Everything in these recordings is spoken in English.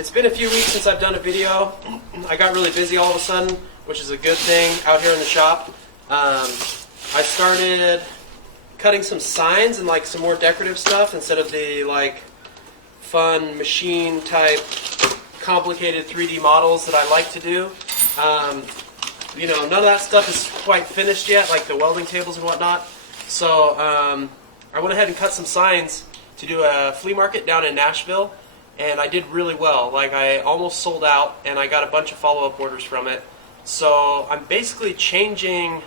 It's been a few weeks since I've done a video. I got really busy all of a sudden, which is a good thing out here in the shop. I started cutting some signs and like some more decorative stuff instead of the like fun machine type complicated 3D models that I like to do. You know, none of that stuff is quite finished yet, like the welding tables and whatnot. So I went ahead and cut some signs to do a flea market down in Nashville, and I did really well. Like, I almost sold out, and I got a bunch of follow-up orders from it. So I'm basically changing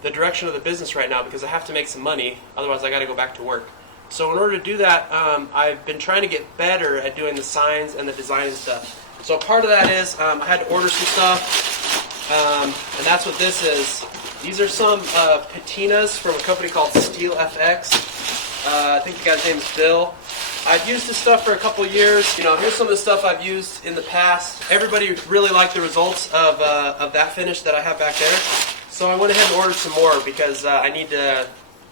the direction of the business right now because I have to make some money, otherwise I got to go back to work. So in order to do that, I've been trying to get better at doing the signs and the design and stuff. So part of that is I had to order some stuff, and that's what this is. These are some patinas from a company called Steel FX. I think the guy's name is Bill. I've used this stuff for a couple years. You know, here's some of the stuff I've used in the past. Everybody really liked the results of that finish that I have back there. So I went ahead and ordered some more because I need to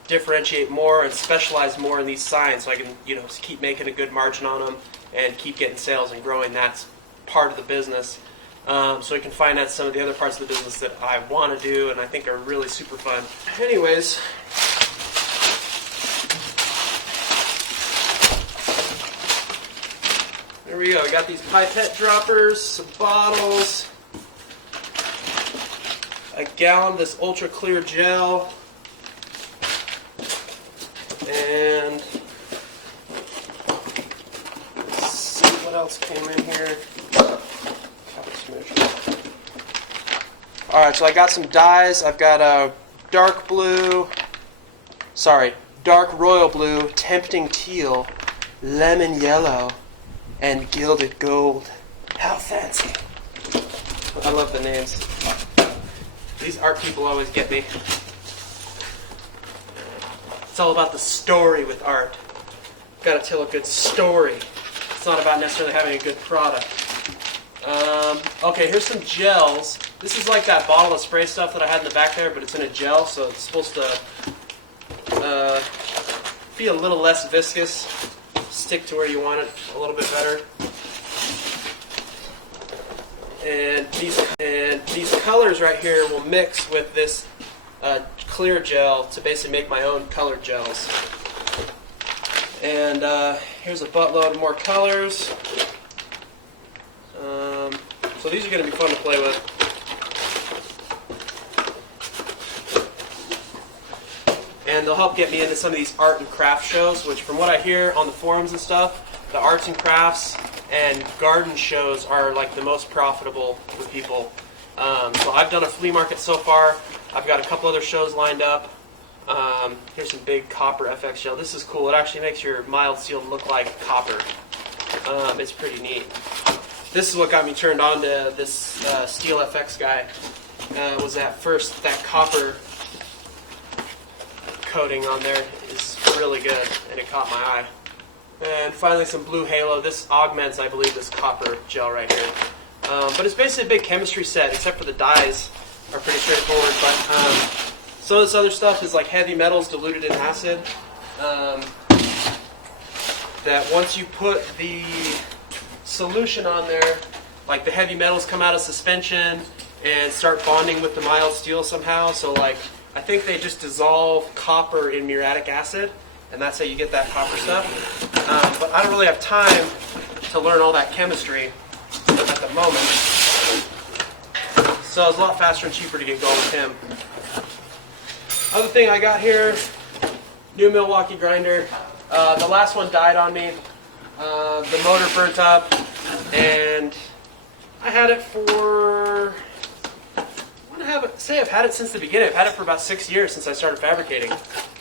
differentiate more and specialize more in these signs so I can, you know, keep making a good margin on them and keep getting sales and growing that part of the business. So I can finance some of the other parts of the business that I want to do and I think are really super fun. Anyways, there we go. I got these pipette droppers, some bottles, a gallon of this ultra clear gel, and let's see what else came in here. Alright, so I got some dyes. I've got a dark royal blue, tempting teal, lemon yellow, and gilded gold. How fancy. I love the names. These art people always get me. It's all about the story with art. You've got to tell a good story. It's not about necessarily having a good product. Okay, here's some gels. This is like that bottle of spray stuff that I had in the back there, but it's in a gel, so it's supposed to be a little less viscous, stick to where you want it a little bit better. And these colors right here will mix with this clear gel to basically make my own colored gels. And here's a buttload of more colors. So these are going to be fun to play with. And they'll help get me into some of these art and craft shows, which from what I hear on the forums and stuff, the arts and crafts and garden shows are like the most profitable for people. So I've done a flea market so far. I've got a couple other shows lined up. Here's some big copper FX gel. This is cool. It actually makes your mild steel look like copper. It's pretty neat. This is what got me turned on to this Steel FX guy. Was that copper coating on there is really good, and it caught my eye. And finally some blue halo. This augments, I believe, this copper gel right here. But it's basically a big chemistry set, except for the dyes are pretty straightforward. But some of this other stuff is like heavy metals diluted in acid. That once you put the solution on there, like the heavy metals come out of suspension and start bonding with the mild steel somehow. So like, I think they just dissolve copper in muriatic acid, and that's how you get that copper stuff. But I don't really have time to learn all that chemistry at the moment. So it's a lot faster and cheaper to get going with him. Other thing I got here, new Milwaukee Grinder. The last one died on me. The motor burnt up, and I had it for, I've had it since the beginning. I've had it for about 6 years since I started fabricating.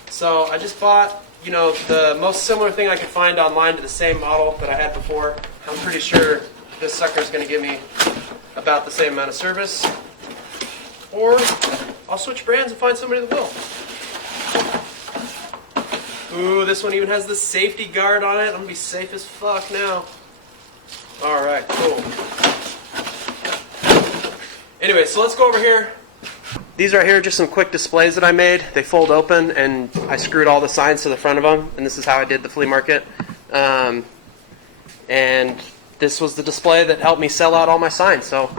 So I just bought, you know, the most similar thing I could find online to the same model that I had before. I'm pretty sure this sucker is going to give me about the same amount of service. Or I'll switch brands and find somebody that will. Ooh, this one even has the safety guard on it. I'm going to be safe as fuck now. Alright, cool. Anyway, so let's go over here. These right here are just some quick displays that I made. They fold open, and I screwed all the signs to the front of them, and this is how I did the flea market. And this was the display that helped me sell out all my signs. So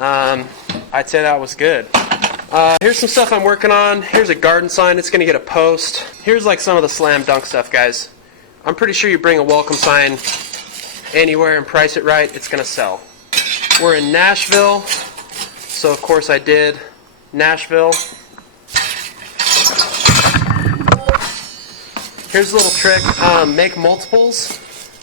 I'd say that was good. Here's some stuff I'm working on. Here's a garden sign. It's going to get a post. Here's like some of the slam dunk stuff, guys. I'm pretty sure you bring a welcome sign anywhere and price it right, it's going to sell. We're in Nashville, so of course I did Nashville. Here's a little trick. Make multiples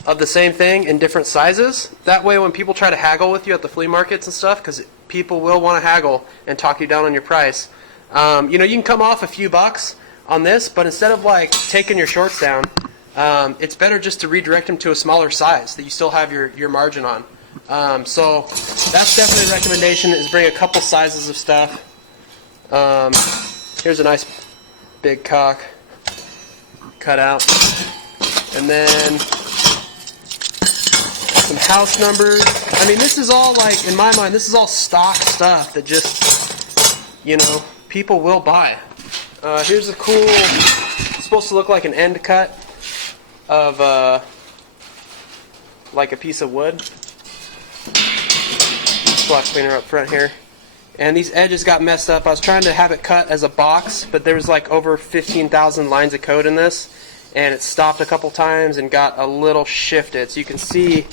of the same thing in different sizes. That way when people try to haggle with you at the flea markets and stuff, because people will want to haggle and talk you down on your price, you know, you can come off a few bucks on this, but instead of like taking your shorts down, it's better just to redirect them to a smaller size that you still have your margin on. So that's definitely a recommendation, is bring a couple sizes of stuff. Here's a nice big cock cut out. And then some house numbers. I mean, this is all, like, in my mind, this is all stock stuff that just, you know, people will buy. Here's a cool, it's supposed to look like an end cut of like a piece of wood. Spot cleaner up front here. And these edges got messed up. I was trying to have it cut as a box, but there was like over 15,000 lines of code in this, and it stopped a couple times and got a little shifted. So you can see,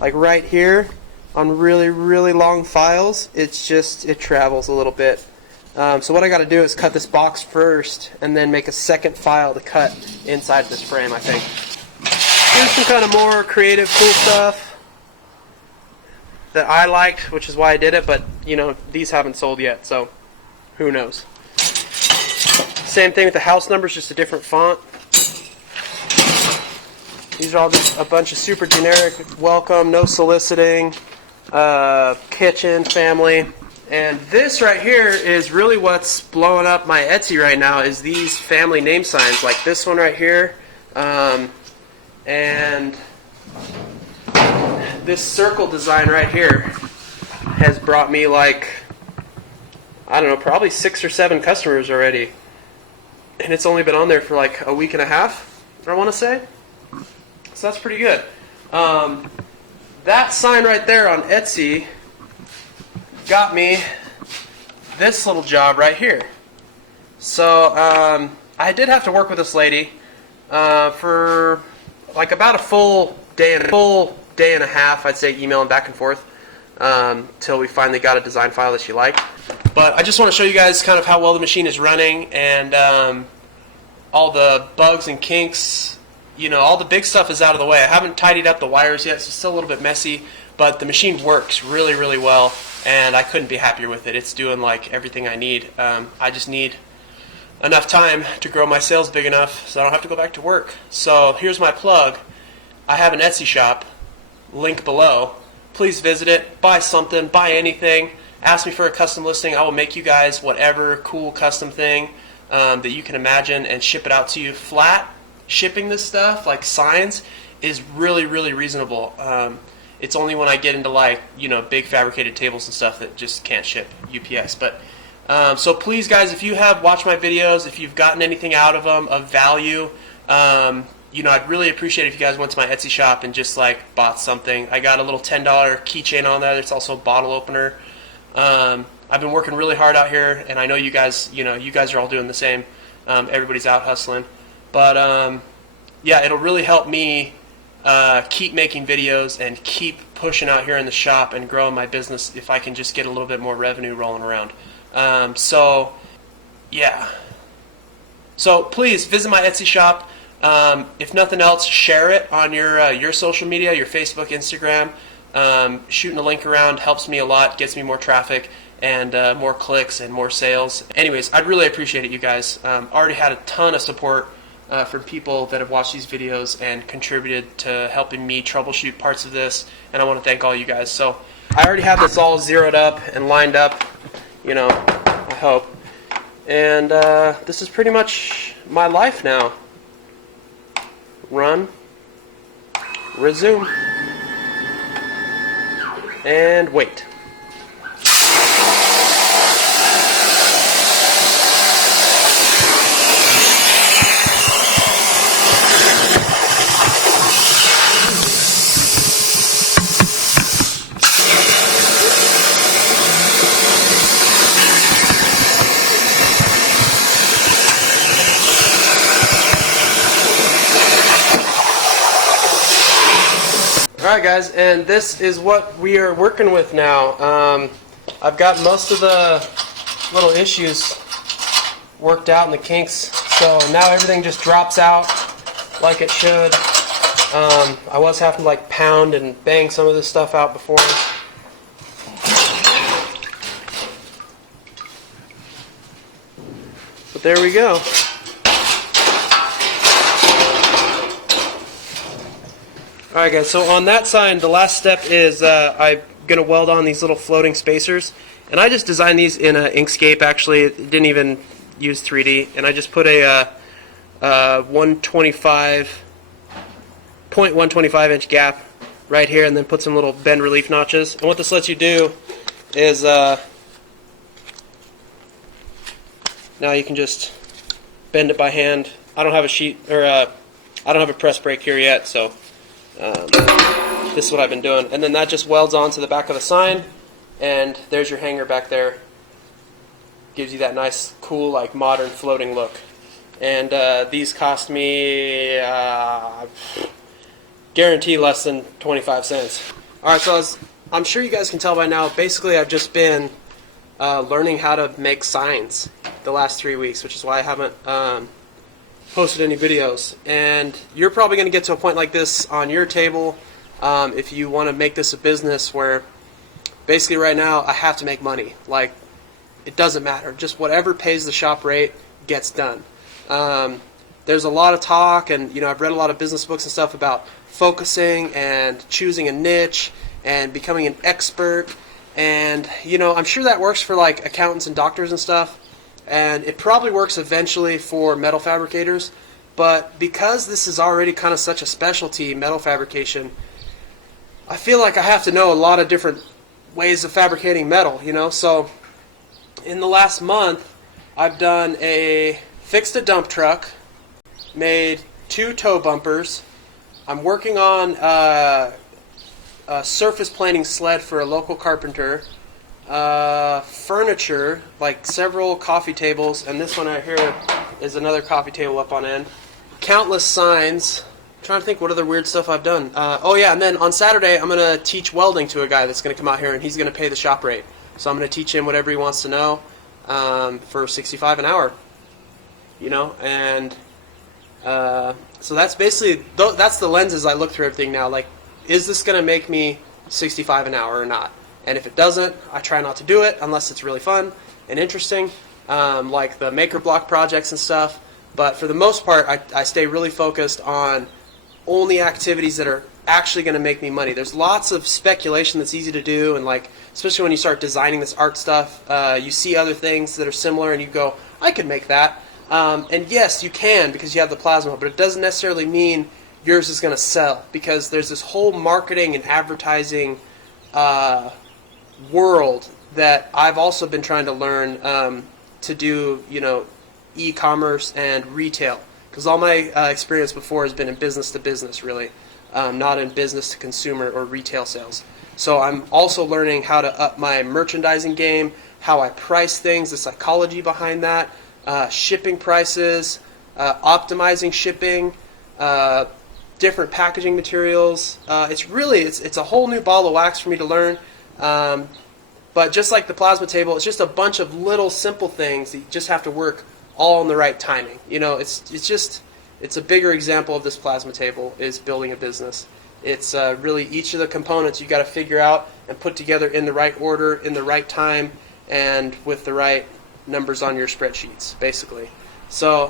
like right here on really, really long files, it's just, it travels a little bit. So what I got to do is cut this box first and then make a second file to cut inside this frame, I think. Here's some kind of more creative, cool stuff that I liked, which is why I did it, but you know, these haven't sold yet, so who knows. Same thing with the house numbers, just a different font. These are all just a bunch of super generic, welcome, no soliciting, kitchen, family. And this right here is really what's blowing up my Etsy right now, is these family name signs, like this one right here, and this circle design right here has brought me, like, I don't know, probably 6 or 7 customers already. And it's only been on there for like a week and a half, I want to say. So that's pretty good. That sign right there on Etsy got me this little job right here. So I did have to work with this lady for like about a full day and a half, I'd say, emailing back and forth till we finally got a design file that she liked. But I just want to show you guys kind of how well the machine is running, and all the bugs and kinks. You know, all the big stuff is out of the way. I haven't tidied up the wires yet, so it's still a little bit messy, but the machine works really, really well, and I couldn't be happier with it. It's doing like everything I need. I just need enough time to grow my sales big enough so I don't have to go back to work. So here's my plug. I have an Etsy shop, link below. Please visit it, buy something, buy anything. Ask me for a custom listing. I will make you guys whatever cool custom thing that you can imagine and ship it out to you flat. Shipping this stuff, like signs, is really, really reasonable. It's only when I get into, like, you know, big fabricated tables and stuff that just can't ship UPS. But so please, guys, if you have watched my videos, if you've gotten anything out of them of value, you know, I'd really appreciate it if you guys went to my Etsy shop and just like bought something. I got a little $10 keychain on there. There's also a bottle opener. I've been working really hard out here, and I know you guys, you know, you guys are all doing the same. Everybody's out hustling. But yeah, it'll really help me keep making videos and keep pushing out here in the shop and growing my business if I can just get a little bit more revenue rolling around. So yeah. So please visit my Etsy shop. If nothing else, share it on your social media, your Facebook, Instagram. Shooting a link around helps me a lot, gets me more traffic and more clicks and more sales. Anyways, I'd really appreciate it, you guys. Already had a ton of support from people that have watched these videos and contributed to helping me troubleshoot parts of this, and I want to thank all you guys. So I already have this all zeroed up and lined up, you know, I hope. And this is pretty much my life now. Run, resume, and wait. Alright guys, and this is what we are working with now. I've got most of the little issues worked out in the kinks, so now everything just drops out like it should. I was having to like pound and bang some of this stuff out before. But there we go. Alright guys, so on that side, the last step is I'm going to weld on these little floating spacers. And I just designed these in Inkscape, actually. It didn't even use 3D. And I just put a 0.125 inch gap right here, and then put some little bend relief notches. And what this lets you do is now you can just bend it by hand. I don't have a sheet, or I don't have a press brake here yet, so this is what I've been doing. And then that just welds onto the back of the sign, and there's your hanger back there. Gives you that nice, cool, like modern floating look. And these cost me guarantee less than 25 cents. Alright, so I'm sure you guys can tell by now, basically I've just been learning how to make signs the last 3 weeks, which is why I haven't posted any videos. And you're probably going to get to a point like this on your table if you want to make this a business where basically right now I have to make money. Like, it doesn't matter. Just whatever pays the shop rate gets done. There's a lot of talk, and I've read a lot of business books and stuff about focusing and choosing a niche and becoming an expert. And I'm sure that works for like accountants and doctors and stuff. And it probably works eventually for metal fabricators, but because this is already kind of such a specialty, metal fabrication, I feel like I have to know a lot of different ways of fabricating metal, So in the last month, I've fixed a dump truck, made 2 tow bumpers. I'm working on a surface planing sled for a local carpenter. Furniture, like several coffee tables, and this one right here is another coffee table up on end. Countless signs. I'm trying to think what other weird stuff I've done. Oh yeah, and then on Saturday I'm going to teach welding to a guy that's going to come out here, and he's going to pay the shop rate. So I'm going to teach him whatever he wants to know for $65 an hour. And so that's basically, that's the lenses I look through everything now. Like, is this going to make me $65 an hour or not? And if it doesn't, I try not to do it unless it's really fun and interesting, like the maker block projects and stuff. But for the most part, I stay really focused on only activities that are actually going to make me money. There's lots of speculation that's easy to do, and like especially when you start designing this art stuff, you see other things that are similar, and you go, I could make that. And yes, you can because you have the plasma, but it doesn't necessarily mean yours is going to sell, because there's this whole marketing and advertising world that I've also been trying to learn to do, e-commerce and retail, because all my experience before has been in business to business, really, not in business to consumer or retail sales. So I'm also learning how to up my merchandising game, how I price things, the psychology behind that, shipping prices, optimizing shipping, different packaging materials. It's a whole new ball of wax for me to learn. But just like the plasma table, it's just a bunch of little simple things that you just have to work all in the right timing. It's a bigger example of this plasma table is building a business. It's really each of the components you got to figure out and put together in the right order, in the right time, and with the right numbers on your spreadsheets, basically. So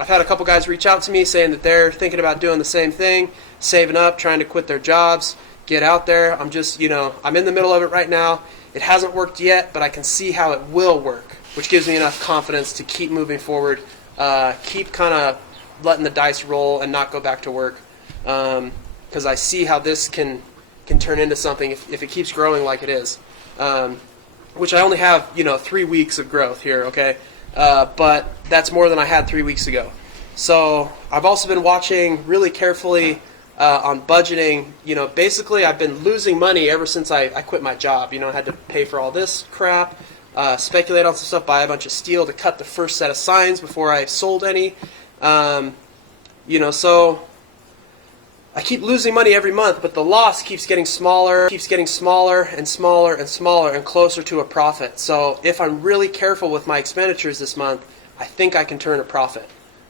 I've had a couple guys reach out to me saying that they're thinking about doing the same thing, saving up, trying to quit their jobs, get out there. I'm just, I'm in the middle of it right now. It hasn't worked yet, but I can see how it will work, which gives me enough confidence to keep moving forward, keep kind of letting the dice roll and not go back to work, because I see how this can turn into something if it keeps growing like it is, which I only have 3 weeks of growth here, okay, but that's more than I had 3 weeks ago. So I've also been watching really carefully on budgeting. Basically I've been losing money ever since I quit my job. I had to pay for all this crap, speculate on some stuff, buy a bunch of steel to cut the first set of signs before I sold any. So I keep losing money every month, but the loss keeps getting smaller and smaller and smaller and closer to a profit. So if I'm really careful with my expenditures this month, I think I can turn a profit.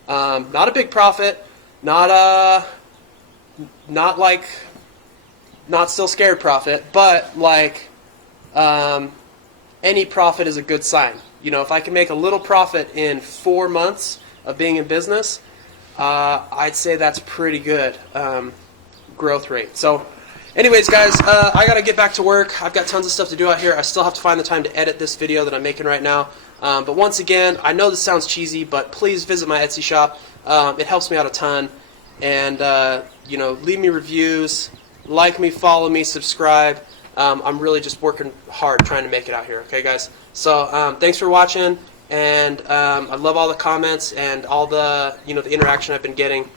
Not a big profit, not still scared profit, but like any profit is a good sign. You know, if I can make a little profit in 4 months of being in business, I'd say that's pretty good growth rate. So anyways, guys, I got to get back to work. I've got tons of stuff to do out here. I still have to find the time to edit this video that I'm making right now. But once again, I know this sounds cheesy, but please visit my Etsy shop. It helps me out a ton. And, you know, leave me reviews, like me, follow me, subscribe. I'm really just working hard trying to make it out here. Okay, guys? So thanks for watching. And I love all the comments and all the, you know, the interaction I've been getting.